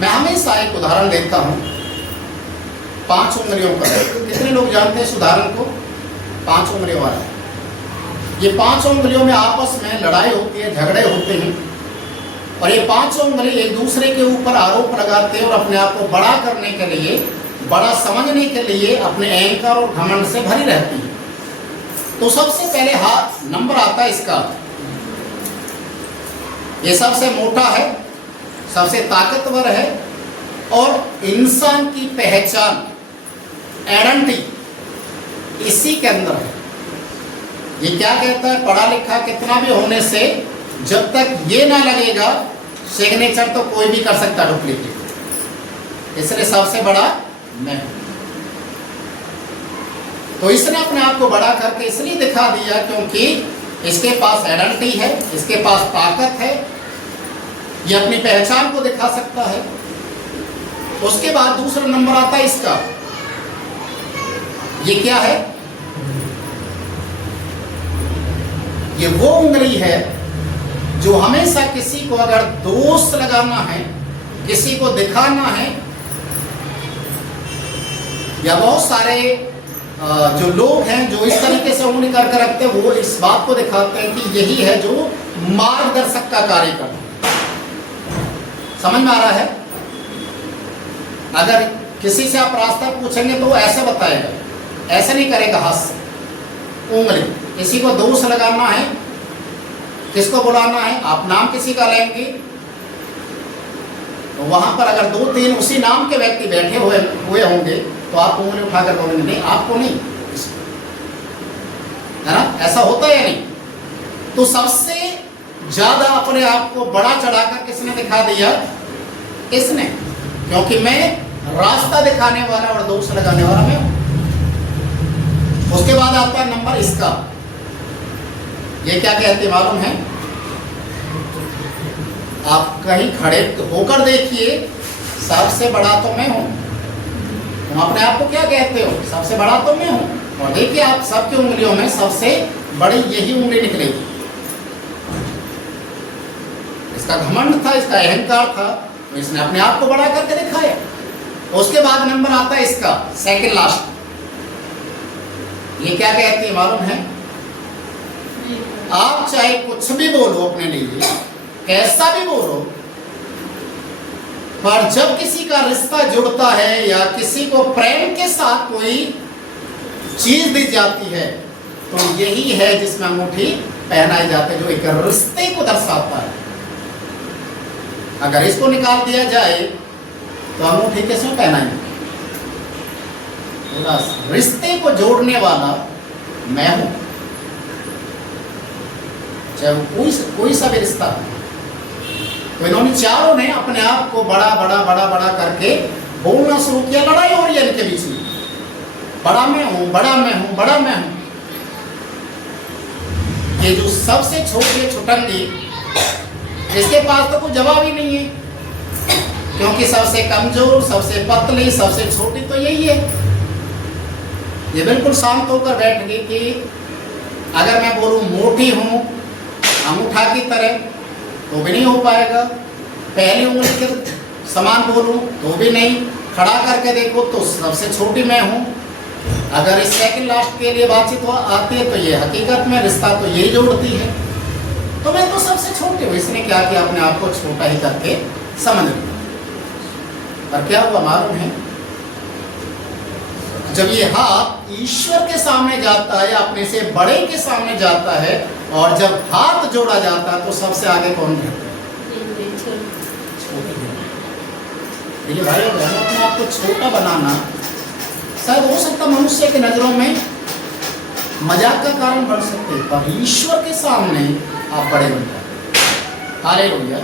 मैं हमेशा एक उदाहरण देता हूँ 5 उंगलियों का। कितने लोग जानते हैं इस उदाहरण को? 5 उंगलियों वाला है। ये 5 उंगलियों में आपस में लड़ाई होती है, झगड़े होते हैं, और ये 5 उंगली एक दूसरे के ऊपर आरोप लगाते हैं और अपने आप को बड़ा करने के लिए, बड़ा समझने के लिए अपने अहंकार और घमंड से भरी रहती है। तो सबसे पहले हाथ नंबर आता है इसका, ये सबसे मोटा है, सबसे ताकतवर है, और इंसान की पहचान आइडेंटिटी इसी के अंदर है। ये क्या कहता है, पढ़ा लिखा कितना भी होने से जब तक ये ना लगेगा सिग्नेचर तो कोई भी कर सकता डुप्लीकेट, इसलिए सबसे बड़ा मैं हूं। तो इसने अपने आप को बड़ा करके इसलिए दिखा दिया क्योंकि इसके पास आइडेंटिटी है, इसके पास ताकत है, ये अपनी पहचान को दिखा सकता है। उसके बाद दूसरा नंबर आता है इसका, ये क्या है? ये वो उंगली है जो हमेशा किसी को अगर दोष लगाना है, किसी को दिखाना है, या बहुत सारे जो लोग हैं जो इस तरीके से उंगली करके रखते हैं, वो इस बात को दिखाते हैं कि यही है जो मार्गदर्शक का कार्य करता है। समझ में आ रहा है? अगर किसी से आप रास्ता पूछेंगे तो वो ऐसे बताएगा, ऐसे नहीं करेगा हाथ से उंगली। किसी को दोष लगाना है, किसको बुलाना है, आप नाम किसी का लेंगे तो वहां पर अगर 2-3 उसी नाम के व्यक्ति बैठे हुए होंगे तो आप उंगली उठाकर बोलेंगे नहीं आपको नहीं, है ना? ऐसा होता है या नहीं? तो सबसे ज्यादा अपने आप को बड़ा चढ़ाकर किसने दिखा दिया? इसने, क्योंकि मैं रास्ता दिखाने वाला और दोष लगाने वाला मैं हूं। उसके बाद आता है नंबर इसका, ये क्या कहते मालूम है? आप कहीं खड़े होकर देखिए, सबसे बड़ा तो मैं हूं। तुम अपने आप को क्या कहते हो? सबसे बड़ा तो मैं हूं। और देखिए आप सबकी उंगलियों में सबसे बड़ी यही उंगली निकलेगी। इसका घमंड था, इसका अहंकार था, तो इसने अपने आप को बड़ा करके दिखाया। उसके बाद नंबर आता है इसका सेकंड लास्ट, ये क्या कहती है मालूम है? आप चाहे कुछ भी बोलो अपने लिए, कैसा भी बोलो, पर जब किसी का रिश्ता जुड़ता है या किसी को प्रेम के साथ कोई चीज दी जाती है तो यही है जिसमें अंगूठी पहनाई जाती है, जो एक रिश्ते को दर्शाता है। अगर इसको निकाल दिया जाए तो अंगूठी किसमें पहनाएंगे? रिश्ते को जोड़ने वाला मैं हूं, चाहे वो कोई सा भी रिश्ता। तो इन्होंने चारों ने अपने आप को बड़ा बड़ा बड़ा बड़ा करके बोलना शुरू किया। लड़ाई हो रही है इनके बीच में, बड़ा मैं हूं, बड़ा मैं हूं, बड़ा मैं हूं। ये जो सबसे छोटे छुटंगी, इसके पास तो कोई जवाब ही नहीं है, क्योंकि सबसे कमजोर, सबसे पतली, सबसे छोटी तो यही है। ये बिल्कुल शांत होकर बैठ गई कि अगर मैं बोलूं मोटी हूं अंगूठा की तरह तो भी नहीं हो पाएगा, पहली उंगली के समान बोलूं तो भी नहीं, खड़ा करके देखो तो सबसे छोटी मैं हूं। अगर इस सेकंड लास्ट के लिए बातचीत आती है तो ये हकीकत में रिश्ता तो यही जोड़ती है, तो मैं तो सबसे छोटी हूँ। इसने क्या किया? अपने आप को छोटा ही करके समझ लिया। पर क्या हुआ मालूम है? जब ये हाथ ईश्वर के सामने जाता है, अपने से बड़े के सामने जाता है, और जब हाथ जोड़ा जाता है तो सबसे आगे कौन रहता है? देखिए भाई, अपने आप को छोटा बनाना शायद हो सकता मनुष्य के नजरों में मजाक का कारण बन सकते, पर ईश्वर के सामने आप बड़े बन जाते हैं। हालेलुया।